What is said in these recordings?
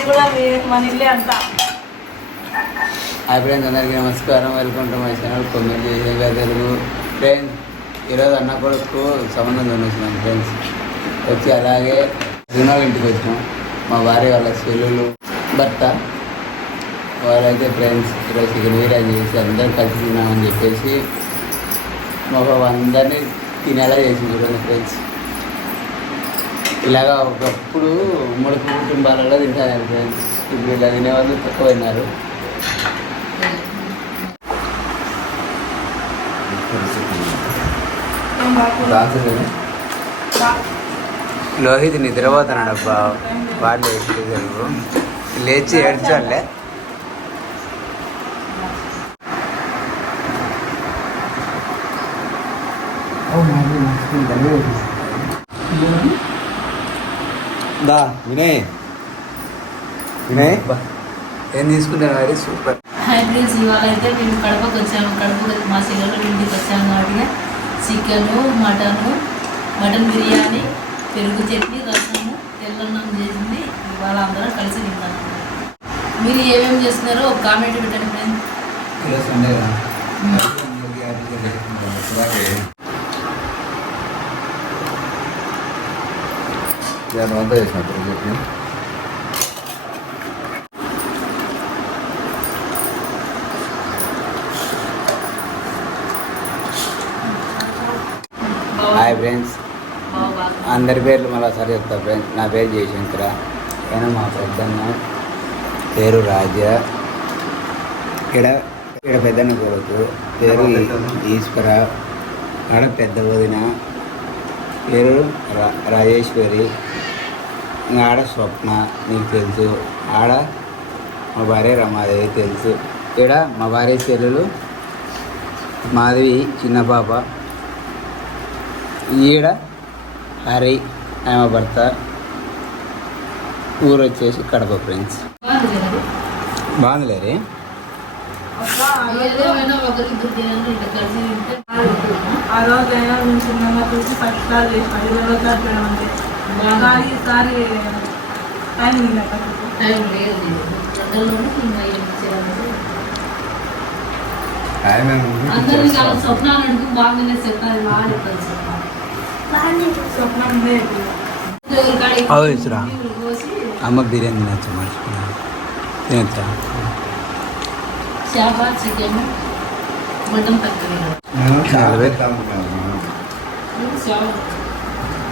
ఇది కూడా మన ఇల్లే అంతా. హాయ్ ఫ్రెండ్స్ అందరికీ నమస్కారం. వెల్కమ్ టు మై ఛానల్ కొమ్మిది విజయంగా తెలుగు. ఫ్రెండ్స్ ఈరోజు అన్న కొడుకు సంబంధం వచ్చినాం ఫ్రెండ్స్. వచ్చి అలాగే రుణాల ఇంటికి వచ్చినాం మా భార్య వాళ్ళ చెల్లెలు భర్త. వాళ్ళైతే ఫ్రెండ్స్ ఈరోజు చికెన్ బిర్యానీ చేసి అందరూ కలిసి తిన్నామని చెప్పేసి మా బాబు అందరినీ తినేలా చేసింది ఫ్రెండ్స్. ఇలాగా ఒకప్పుడు ఉమ్మడి కుటుంబాలలో తింటారు ఫ్రెండ్స్ ఇప్పుడు ఇలా తినేవాళ్ళు తక్కువైనారు. లోహిత్ నిద్రపోతున్నాడు అబ్బా వాడు లేచి లేచి ఏడ్చాలే. దా వినయ్ వినయ్ ఏం తీసుకుంటాను మరి? సూపర్. హాయ్ ఫ్రెండ్స్ ఇవాళ అయితే మేము కడపకు వచ్చాము. కడపకు మా చెల్లెలు ఇంటికి వచ్చాము కాబట్టి చికెను మటను మటన్ బిర్యానీ పెరుగు చట్నీ రసము తెల్లన్నం చేసింది. ఇవాళ అందరం కలిసి తిన్నాము మీరు ఏమేమి చేస్తున్నారో ఒక కామెంట్ పెట్టండి ఫ్రెండ్స్. చేసినప్పుడు చెప్పి. హాయ్ ఫ్రెండ్స్ అందరి పేర్లు మళ్ళీ ఒకసారి చెప్తా ఫ్రెండ్స్ నా పేరు జయశంకర. నేను మా పెద్దన్న. పేరు రాజా. ఇక్కడ ఇక్కడ పెద్దన్న కొడుకు. పేరు ఈశ్వర. ఆడ పెద్ద వదిన. పేరు రాజేశ్వరి ఇంకా ఆడ స్వప్న నీకు తెలుసు. ఆడ మా భార్య రమాదేవి తెలుసు. ఇక్కడ మా భార్య చెల్లెలు? మాధవి చిన్న పాప. ఈడ హరి ఆమె భర్త. ఊరు వచ్చేసి కడప ఫ్రెండ్స్. బాగుందిలే ఆ రోజు అయినా మేము చిన్నగా చూసి ఫస్ట్ సార్ చేసిన ఇరవై సార్ అంటే. ఈసారి ఈసారి టైం ఉంది అక్కడ. టైం లేదు. అందరినీ కాదు అడుగు బాగానే చెప్పాలి వాడి స్వప్నం. అమ్మ బిర్యానీ తినచ్చు మర్చిపోయినా. తినచ్చా? చేప చికెన్ మటన్ తక్కువ.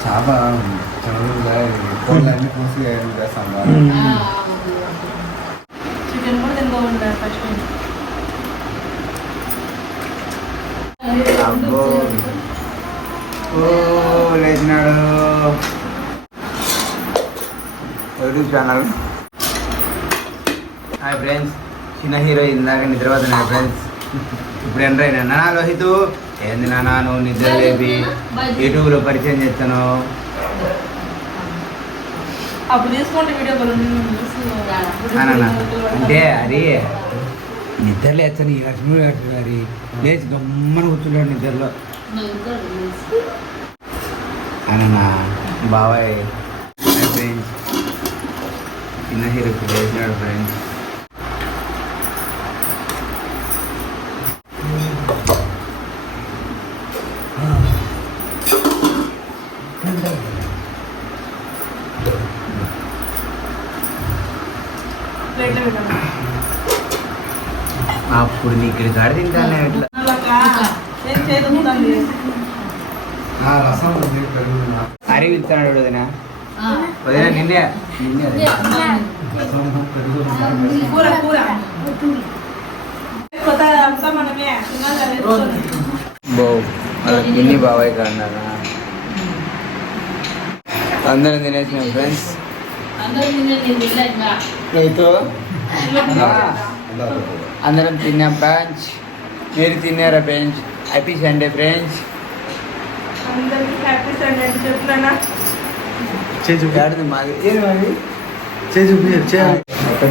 చేప పూసి చేస్తాం చికెన్ కూడా ఫస్ట్ లేచినాడు యూట్యూబ్ ఛానల్ హాయ్ ఫ్రెండ్స్ చిన్న హీరో ఇందాక నిద్రపోతున్నాడు ఫ్రెండ్స్. ఇప్పుడు ఎంటర్ అయినా నానా లోహితు ఏంది నానా నువ్వు నిద్ర లేపి యూట్యూబ్లో పరిచయం చేస్తాను అంటే అది నిద్ర లేచని లక్ష్మీ గారి లేచి గమ్మన కూర్చున్నాడు నిద్రలో. అన్న బాబాయ్. ఫ్రెండ్స్. చిన్న హీరో ఇప్పుడు లేచినాడు ఫ్రెండ్స్. అప్పుడు నీ ఇక్కడ కాడ తింటాను ఎట్లా రసం హరి పిలుస్తాడు వదిన? వదిన నిన్నే? నిన్నే కూర కూర. పిన్ని బాబాయ్ కన్నానా అందరం తినేసిన ఫ్రెండ్స్ అందరూ అందరం తిన్నాం బ్రాంచ్ మీరు తిన్నారా బెంచ్ హ్యాపీ సండే చెప్తున్నా. ఆడుతుంది మాది. చేసి అక్కడ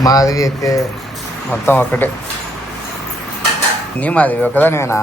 మాది అయితే మొత్తం ఒకటే నీ మాది ఒకదానివేనా